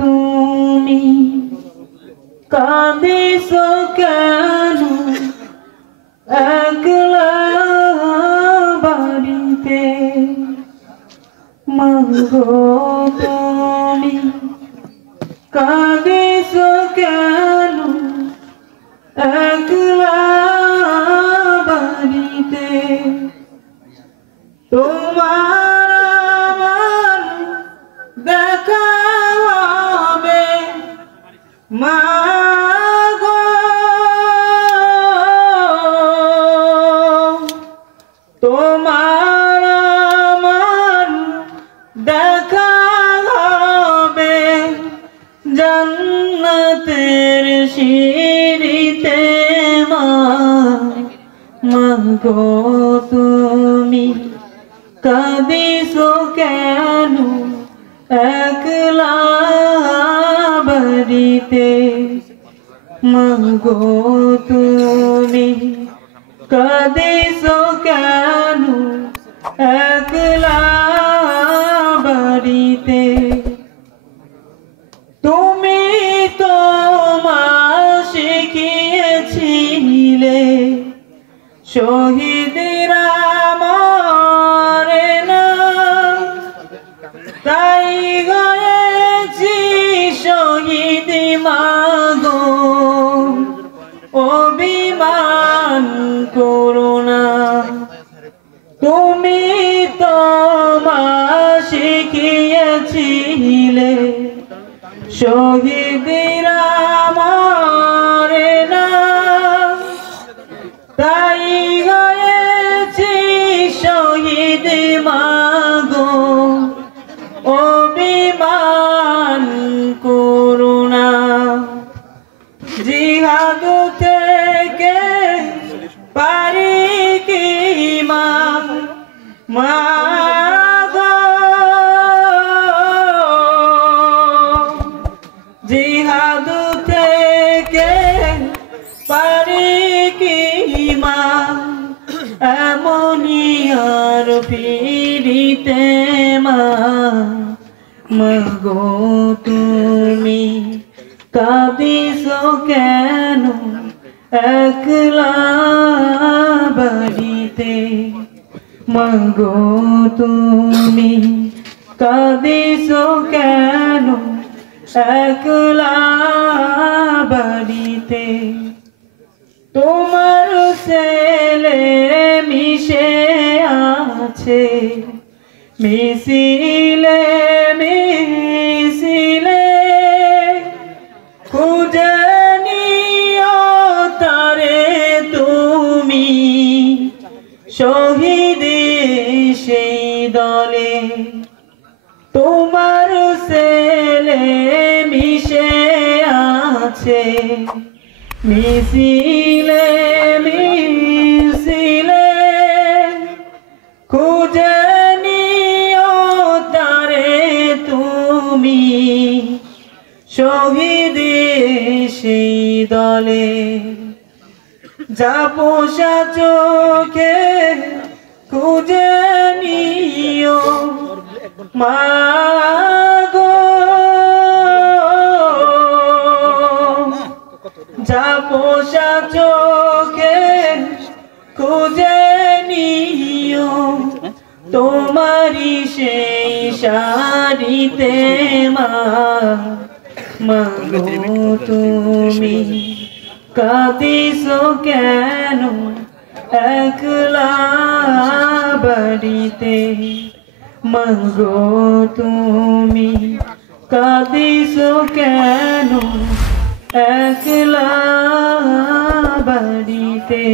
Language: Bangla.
তুমি কাঁদিছো কেন একলা বাড়িতে? মাগো তুমি কাঁদিছো কেন একলা বাড়িতে? তোমার আমার দেখা হবে মাগো, তোমার আমার দেখা হবে জান্নাতের সিঁড়িতে। মাগো তুমি কাঁদিছো কেন একলা বাড়িতে? মাগো তুমি কাঁদিছো কেন একলা বাড়িতে? তুমি তো মা শিখিয়েছিলে শহীদরা মরে না, তাই গয়েছি শহীদ মাগো, অভিমান করো না। তুমি তো মা শিখিয়েছিলে শহীদরা মরে না, তাই গয়েছি শহীদ মাগো, অভিমান করো না। জিহাদ থেকে পারি কি মাগো, জিহাদ থেকে পারি কি এমনি আর ফিরিতে? মাগো তুমি কাঁদিছো কেন একলা বাড়িতে? মাগো তুমি কাঁদিছো কেন একলা বাড়িতে? তোমার ছেলে মিশে আছে মিছিলে মিছিলে, খুঁজে নিও তারে তুমি শহীদ সেই দলে। তোমার ছেলে মিশে আছে মিছিলে মিছিলে, খুঁজে নিও তারে তুমি শহীদ সেই দলে। যা পোষা চোখে খুঁজে নিও মাগো, যা পোষা চোখে খুঁজে নিও তোমারি সেই শাড়িতে। মাগো তুমি কাঁদিছো কেন একলা বাড়িতে? মাগো তুমি কাঁদিছো কেন একলা বাড়িতে?